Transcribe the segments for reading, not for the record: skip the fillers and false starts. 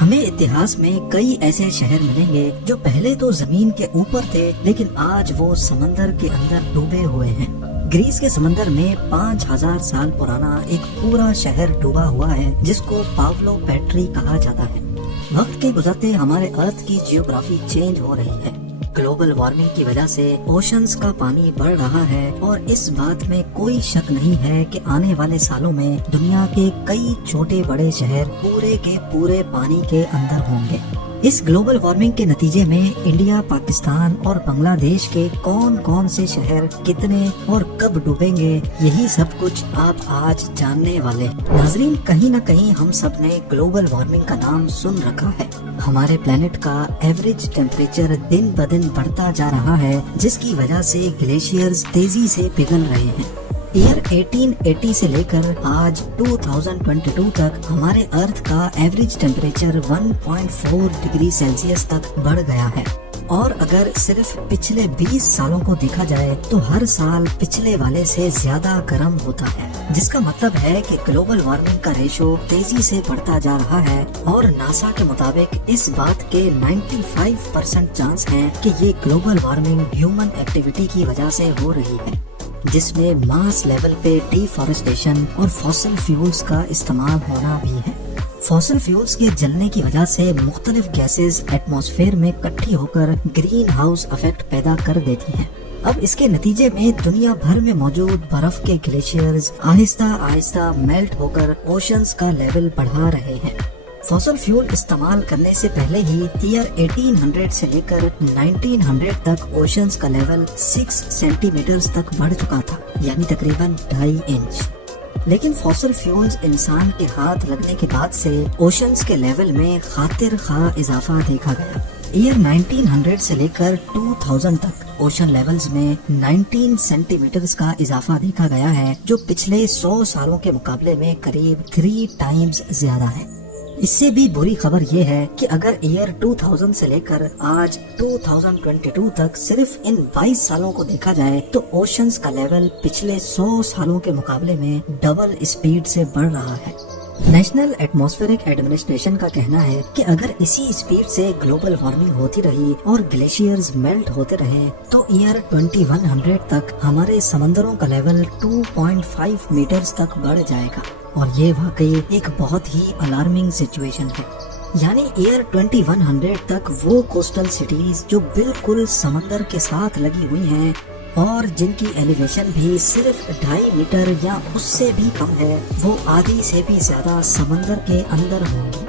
ہمیں اتہاس میں کئی ایسے شہر ملیں گے جو پہلے تو زمین کے اوپر تھے لیکن آج وہ سمندر کے اندر ڈوبے ہوئے ہیں۔ گریس کے سمندر میں 5000 سال پرانا ایک پورا شہر ڈوبا ہوا ہے جس کو پاولو پیٹری کہا جاتا ہے۔ وقت کے گزرتے ہمارے ارتھ کی جیوگرافی چینج ہو رہی ہے۔ گلوبل وارمنگ کی وجہ سے اوشنز کا پانی بڑھ رہا ہے اور اس بات میں کوئی شک نہیں ہے کہ آنے والے سالوں میں دنیا کے کئی چھوٹے بڑے شہر پورے کے پورے پانی کے اندر ہوں گے۔ اس گلوبل وارمنگ کے نتیجے میں انڈیا، پاکستان اور بنگلہ دیش کے کون کون سے شہر کتنے اور کب ڈوبیں گے، یہی سب کچھ آپ آج جاننے والے۔ ناظرین، کہیں نہ کہیں ہم سب نے گلوبل وارمنگ کا نام سن رکھا ہے۔ ہمارے پلانٹ کا ایوریج ٹیمپریچر دن بدن بڑھتا جا رہا ہے جس کی وجہ سے گلیشیئرز تیزی سے پگھل رہے ہیں۔ ایئر 1880 سے لے کر آج 2022 تک ہمارے ارتھ کا ایوریج ٹیمپریچر 1.4 ڈگری سیلسیس تک بڑھ گیا ہے، اور اگر صرف پچھلے 20 سالوں کو دیکھا جائے تو ہر سال پچھلے والے سے زیادہ گرم ہوتا ہے، جس کا مطلب ہے کہ گلوبل وارمنگ کا ریشو تیزی سے بڑھتا جا رہا ہے، اور ناسا کے مطابق اس بات کے 95% چانس ہیں کہ یہ گلوبل وارمنگ ہیومن ایکٹیویٹی کی وجہ سے ہو رہی ہے، جس میں ماس لیول پہ ڈیفارسٹیشن اور فوسل فیولز کا استعمال ہونا بھی ہے۔ فوسل فیولز کے جلنے کی وجہ سے مختلف گیسز ایٹماسفیئر میں اکٹھی ہو کر گرین ہاؤس ایفیکٹ پیدا کر دیتی ہیں۔ اب اس کے نتیجے میں دنیا بھر میں موجود برف کے گلیشیئرز آہستہ آہستہ میلٹ ہو کر اوشنز کا لیول بڑھا رہے ہیں۔ فوسل فیول استعمال کرنے سے پہلے ہی ایئر 1800 سے لے کر 1900 تک اوشنز کا لیول 6 سینٹی میٹرز تک بڑھ چکا تھا، یعنی تقریباً 2.5 انچ۔ لیکن فوسل فیولز انسان کے ہاتھ لگنے کے بعد سے اوشنز کے لیول میں خاطر خواہ اضافہ دیکھا گیا۔ ایئر 1900 سے لے کر 2000 تک اوشن لیولز میں 19 سینٹی میٹرز کا اضافہ دیکھا گیا ہے، جو پچھلے 100 سالوں کے مقابلے میں قریب 3 ٹائمز زیادہ ہے۔ اس سے بھی بری خبر یہ ہے کہ اگر ایئر 2000 سے لے کر آج 2022 تک صرف ان 22 سالوں کو دیکھا جائے تو اوشنز کا لیول پچھلے 100 سالوں کے مقابلے میں ڈبل اسپیڈ سے بڑھ رہا ہے۔ نیشنل ایٹماسفیئرک ایڈمنسٹریشن کا کہنا ہے کہ اگر اسی اسپیڈ سے گلوبل وارمنگ ہوتی رہی اور گلیشیئرز میلٹ ہوتے رہے تو ایئر 2100 تک ہمارے سمندروں کا لیول 2.5 میٹرز تک بڑھ جائے گا، اور یہ واقعی ایک بہت ہی الارمنگ سچویشن ہے۔ یعنی ایئر 2100 تک وہ کوسٹل سٹیز جو بالکل سمندر کے ساتھ لگی ہوئی ہیں اور جن کی ایلیویشن بھی صرف 2.5 میٹر یا اس سے بھی کم ہے، وہ آدھی سے بھی زیادہ سمندر کے اندر ہوں گی،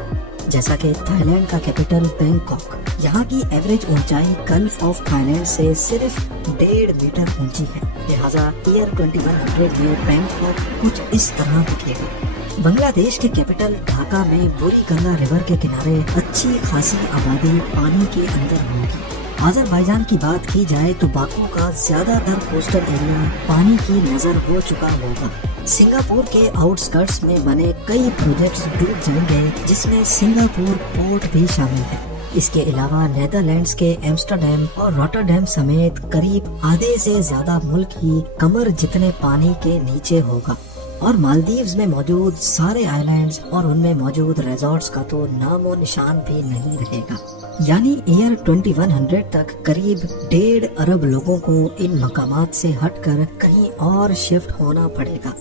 جیسا کہ تھائی لینڈ کا کیپٹل بینکاک۔ یہاں کی ایوریج اونچائی گلف آف تھائی لینڈ سے صرف 1.5 میٹر اونچی ہے، لہٰذا ایئر 2100 میں بینکاک کچھ اس طرح دکھے گا۔ بنگلہ دیش کے کیپٹل ڈھاکہ میں بوری گنگا ریور کے کنارے اچھی خاصی آبادی پانی کے اندر ہوگی۔ آذربائیجان کی بات کی جائے تو باکو کا زیادہ تر کوسٹل ایریا پانی کی نظر ہو چکا ہوگا۔ سنگاپور کے آؤٹ اسکرٹس میں بنے کئی پروجیکٹس ڈوب جائیں گے، جس میں سنگاپور پورٹ بھی شامل ہے۔ اس کے علاوہ نیدرلینڈز کے ایمسٹرڈیم اور روٹرڈیم سمیت قریب آدھے سے زیادہ ملک ہی کمر جتنے پانی کے نیچے ہوگا، اور مالدیوز میں موجود سارے آئی لینڈز اور ان میں موجود ریزورٹس کا تو نام و نشان بھی نہیں رہے گا۔ یعنی ایئر 2100 تک قریب 1.5 ارب لوگوں کو ان مقامات سے ہٹ کر کہیں اور شفٹ ہونا پڑے گا۔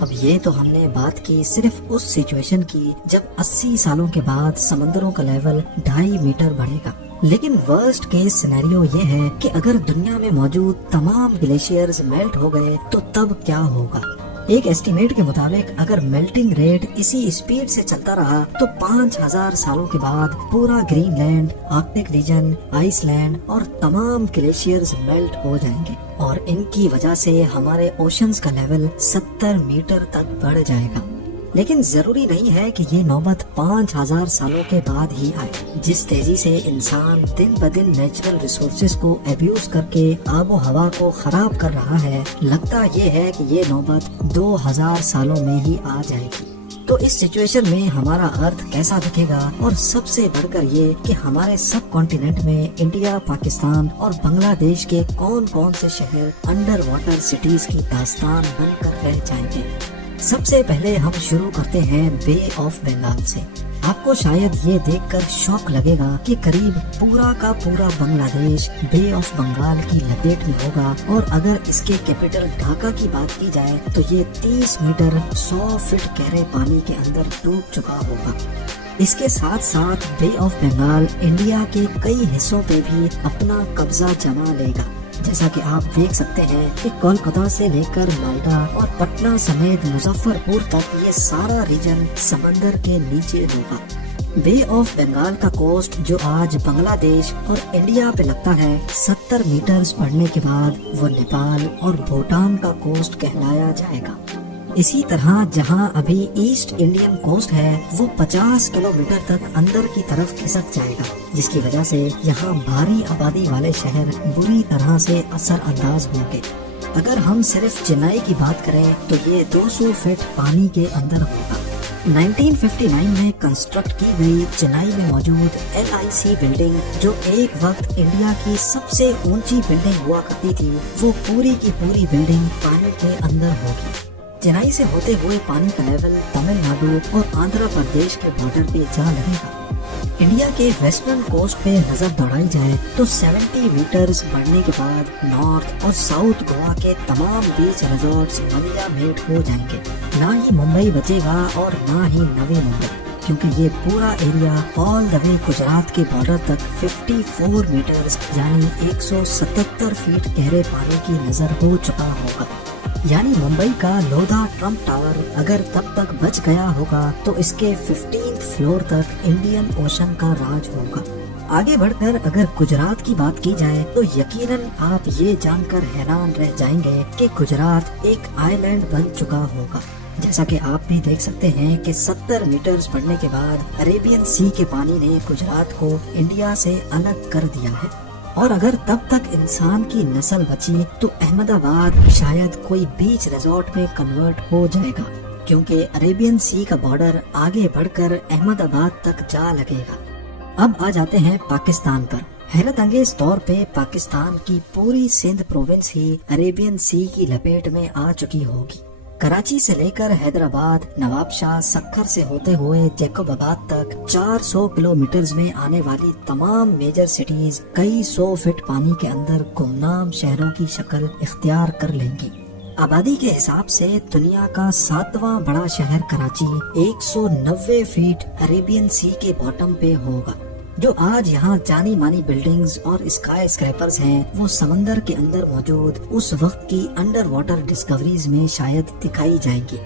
اب یہ تو ہم نے بات کی صرف اس سچویشن کی جب 80 سالوں کے بعد سمندروں کا لیول 2.5 میٹر بڑھے گا، لیکن ورسٹ کیس سینیریو یہ ہے کہ اگر دنیا میں موجود تمام گلیشیئرز میلٹ ہو گئے تو تب کیا ہوگا۔ ایک ایسٹیمیٹ کے مطابق اگر میلٹنگ ریٹ اسی اسپیڈ سے چلتا رہا تو 5000 سالوں کے بعد پورا Greenland, Arctic region, Iceland اور تمام گلیشیئرز میلٹ ہو جائیں گے، اور ان کی وجہ سے ہمارے اوشنز کا لیول 70 میٹر تک بڑھ جائے گا۔ لیکن ضروری نہیں ہے کہ یہ نوبت 5000 سالوں کے بعد ہی آئے۔ جس تیزی سے انسان دن بدن نیچرل ریسورسز کو ایبیوز کر کے آب و ہوا کو خراب کر رہا ہے، لگتا یہ ہے کہ یہ نوبت 2000 سالوں میں ہی آ جائے گی۔ تو اس سچویشن میں ہمارا ارتھ کیسا دکھے گا، اور سب سے بڑھ کر یہ کہ ہمارے سب کانٹیننٹ میں انڈیا، پاکستان اور بنگلہ دیش کے کون کون سے شہر انڈر واٹر سٹیز کی داستان بن کر رہ جائیں گے۔ سب سے پہلے ہم شروع کرتے ہیں بے آف بنگال سے۔ آپ کو شاید یہ دیکھ کر شوق لگے گا کہ قریب پورا کا پورا بنگلہ دیش بے آف بنگال کی لپیٹ میں ہوگا، اور اگر اس کے کیپٹل ڈھاکہ کی بات کی جائے تو یہ 30 میٹر 100 فٹ گہرے پانی کے اندر ڈوب چکا ہوگا۔ اس کے ساتھ ساتھ بے آف بنگال انڈیا کے کئی حصوں پہ بھی اپنا قبضہ جما لے گا، جیسا کہ آپ دیکھ سکتے ہیں کہ کولکتہ سے لے کر مالٹا اور پٹنہ سمیت مظفر پور تک یہ سارا ریجن سمندر کے نیچے ہوگا۔ بے آف بنگال کا کوسٹ جو آج بنگلہ دیش اور انڈیا پہ لگتا ہے، 70 میٹرز بڑھنے کے بعد وہ نیپال اور بھوٹان کا کوسٹ کہلایا جائے گا۔ اسی طرح جہاں ابھی ایسٹ انڈین کوسٹ ہے وہ 50 کلومیٹر تک اندر کی طرف کھسک جائے گا، جس کی وجہ سے یہاں بھاری آبادی والے شہر بری طرح سے اثر انداز ہوں گے۔ اگر ہم صرف چنئی کی بات کریں تو یہ 200 فٹ پانی کے اندر ہوگا۔ 1959 میں کنسٹرکٹ کی گئی چنئی میں موجود LIC بلڈنگ، جو ایک وقت انڈیا کی سب سے اونچی بلڈنگ ہوا کرتی تھی، وہ پوری کی پوری بلڈنگ پانی کے اندر ہوگی۔ چنئی سے ہوتے ہوئے پانی کا لیول تمل ناڈو اور آندھرا پردیش کے بارڈر پہ جا لگے گا۔ انڈیا کے ویسٹرن کوسٹ پہ نظر دوڑائی جائے تو 70 میٹرز بڑھنے کے بعد نارتھ اور ساؤتھ گوا کے تمام بیچ ریزورٹس ملیا میٹ ہو جائیں گے۔ نہ ہی ممبئی بچے گا اور نہ ہی نوی ممبئی، کیونکہ یہ پورا ایریا آل دا وے گجرات کے بارڈر تک 54 میٹرز یعنی 177 فیٹ گہرے پانی کی نظر ہو چکا ہوگا۔ یعنی ممبئی کا لودھا ٹرمپ ٹاور اگر تب تک بچ گیا ہوگا تو اس کے 15 فلور تک انڈین اوشن کا راج ہوگا۔ آگے بڑھ کر اگر گجرات کی بات کی جائے تو یقیناً آپ یہ جان کر حیران رہ جائیں گے کہ گجرات ایک آئی لینڈ بن چکا ہوگا، جیسا کہ آپ بھی دیکھ سکتے ہیں کہ 70 میٹرز بڑھنے کے بعد عربین سی کے پانی نے گجرات کو انڈیا سے الگ کر دیا ہے۔ اور اگر تب تک انسان کی نسل بچی تو احمد آباد شاید کوئی بیچ ریزورٹ میں کنورٹ ہو جائے گا، کیونکہ عربین سی کا بارڈر آگے بڑھ کر احمد آباد تک جا لگے گا۔ اب آ جاتے ہیں پاکستان پر۔ حیرت انگیز طور پہ پاکستان کی پوری سندھ پروونس ہی عربین سی کی لپیٹ میں آ چکی ہوگی۔ کراچی سے لے کر حیدرآباد، نواب شاہ، سکھر سے ہوتے ہوئے جیکوب آباد تک 400 کلومیٹرز میں آنے والی تمام میجر سٹیز کئی 100 فٹ پانی کے اندر گمنام شہروں کی شکل اختیار کر لیں گی۔ آبادی کے حساب سے دنیا کا 7واں بڑا شہر کراچی 190 فیٹ عربین سی کے باٹم پہ ہوگا۔ جو آج یہاں جانی مانی بلڈنگز اور اسکائی اسکریپرز ہیں، وہ سمندر کے اندر موجود اس وقت کی انڈر واٹر ڈسکوریز میں شاید دکھائی جائیں گی۔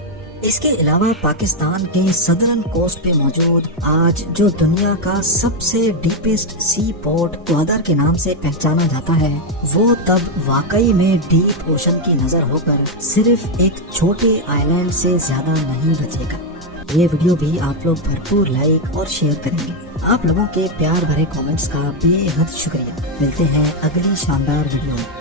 اس کے علاوہ پاکستان کے سدرن کوسٹ پہ موجود آج جو دنیا کا سب سے ڈیپسٹ سی پورٹ گوادر کے نام سے پہچانا جاتا ہے، وہ تب واقعی میں ڈیپ اوشن کی نظر ہو کر صرف ایک چھوٹے آئی لینڈ سے زیادہ نہیں بچے گا۔ یہ ویڈیو بھی آپ لوگ بھرپور لائک اور شیئر کریں گے۔ آپ لوگوں کے پیار بھرے کامنٹس کا بے حد شکریہ۔ ملتے ہیں اگلی شاندار ویڈیو میں۔